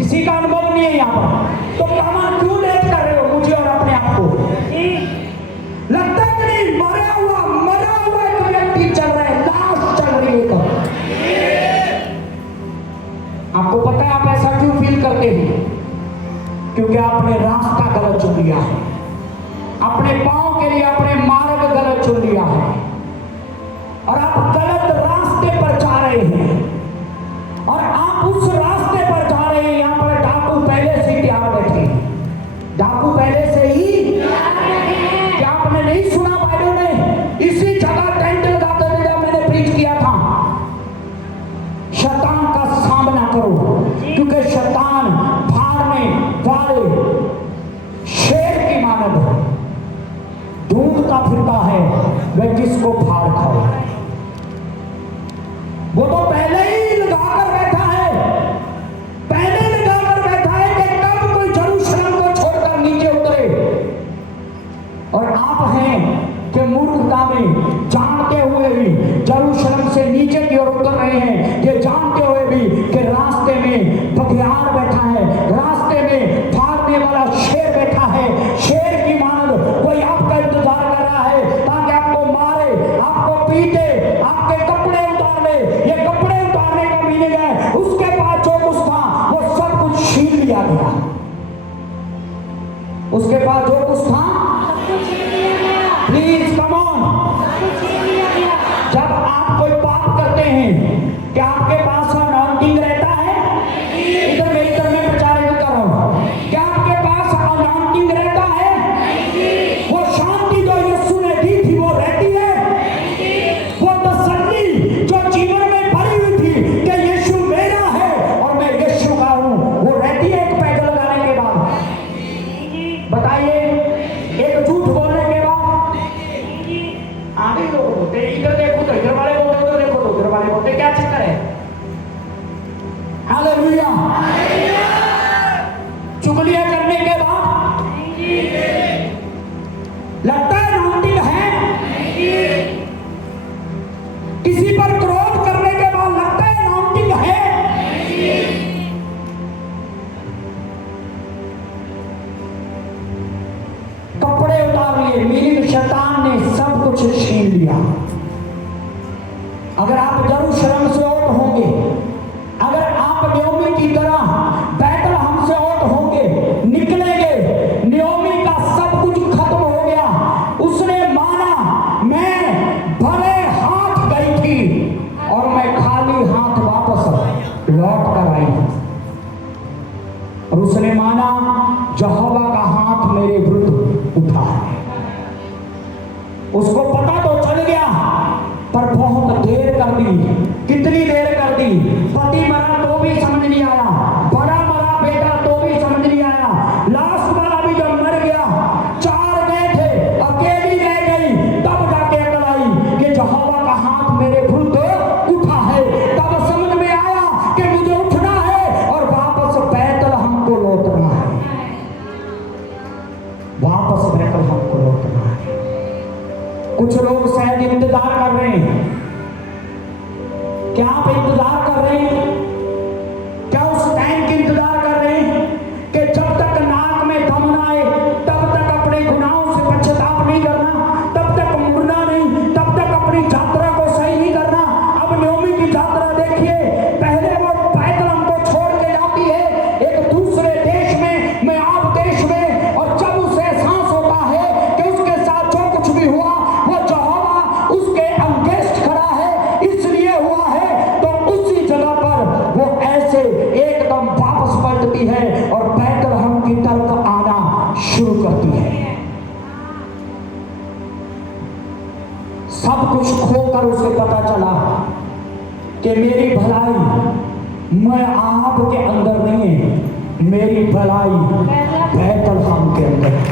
किसी का अनुभव नहीं है यहाँ पर, तो कमान क्यों लेट कर रहे हो मुझे और अपने आप को? लगता है कि नहीं मरा हुआ एक व्यक्ति चल रहा है, लाश चल रही है। तो आपको पता है आप ऐसा क्यों फील करते हैं? क्योंकि आपने रास्ता गलत चुन लिया है, अपने पांव के लिए अपने मार्ग गलत चुन लिया है और आप गलत रास्ते पर जा रहे हैं। और आप उस रास्ते पर जा रहे हैं, यहां पर डाकू पहले से तैयार बैठे, डाकू पहले से ही। क्या आपने नहीं सुना भाइयों ने? इसी जगह टेंट लगाते थे जब मैंने प्रीच किया था, शैतान का सामना करो, क्योंकि शैतान फाड़ने वाले शेर की मानद ढूंढता फिरता है वह किसको फाड़ खाओ। वो तो पहले ही लगाकर बैठा है, पहले लगाकर बैठा है कि कब कोई यरूशलेम को छोड़कर नीचे उतरे। और आप हैं कि मूर्खता में जानते हुए भी यरूशलेम से नीचे की ओर उतर रहे हैं, ये जानते हुए भी कि रास्ते में बघियार बैठा है, रास्ते में फाड़ने वाला शेर बैठा है। शेर की मानद कोई आपका इंतजार कर रहा है ताकि आपको मारे, आपको पीटे, आपके कपड़े उतार ले। ये कपड़े उतारने का मीनिंग है उसके पास जो कुछ था वो सब कुछ छीन लिया गया। उसके पास जो कुछ था, प्लीज कम ऑन। जब आप कोई पाप करते हैं क्या आपके पास अनॉइंटिंग रहता है? इधर मेरी तरफ में प्रचार कर रहा हूं, क्या आपके पास अनॉइंटिंग रहता है? वो शांति जो यीशु ने दी थी वो रहती है? वो तसल्ली जो जीवन में भरी हुई थी कि यीशु मेरा है और मैं यीशु का हूं, वो रहती है एक पैदल लगाने के बाद? बताइए, एक झूठ बोलने के बाद आगे लोग बोलते इधर देखो तो इधर वाले बोलते, उधर देखो तो उधर वाले बोलते, क्या चक्कर है? हालेलुया। चुगलियां करने के बाद लगता है अनॉइंटिंग है। किसी पर क्रोध करने के बाद लगता है अनॉइंटिंग है। कपड़े उतार लिए, मीनिंग शैतान ने सब कुछ छीन लिया। अगर आप यरूशलेम से ओट होंगे, अगर आप नयोमी की तरह बैतलहम से ओट होंगे, निकलेंगे, नयोमी का सब कुछ खत्म हो गया। उसने माना मैं भरे हाथ गई थी और मैं खाली हाथ वापस लौट कर आई। और उसने माना यहोवा का हाथ मेरे विरुद्ध उठा है। उसको पता तो चल गया पर बहुत देर कर दी। कितनी देर कर दी? पति मरा तो भी समझ नहीं आया, बड़ा मरा बेटा तो भी समझ नहीं आया, लास्ट वाला भी जब मर गया, 4 गए थे अकेली रह गई, तब जाके अकल आई कि यहोवा का हाथ मेरे विरुद्ध उठा है। तब समझ में आया कि मुझे उठना है और वापस बैतलहम को लौटना है, वापस बैतलहम को लौटना है। कुछ लोग शायद इंतजार कर रहे हैं। क्या आप इंतजार कर रहे हैं? क्या उस टाइम की इंतजार कर रहे हैं कि जब तक नाक में दम ना आए तब तक अपने गुनाहों से पश्चाताप नहीं करना, तब तक मुड़ना नहीं, तब तक अपनी यात्रा को सही नहीं करना? अब नयोमी की यात्रा देखिए, पहले वो बैतलहम को छोड़ के जाती है एक दूसरे देश में, मोआब देश में, और जब उसे एहसास होता है कि उसके साथ जो कुछ भी हुआ वो यहोवा उसके अगेंस्ट खड़ा है, इसलिए हुआ है, तो उसी जगह पर वो ऐसे एकदम वापस पलटती है और बैतलहम की तरफ आना शुरू करती है। सब कुछ खोकर उसे पता चला कि मेरी भलाई मैं आप के अंदर नहीं है, मेरी भलाई बैतलहम के अंदर।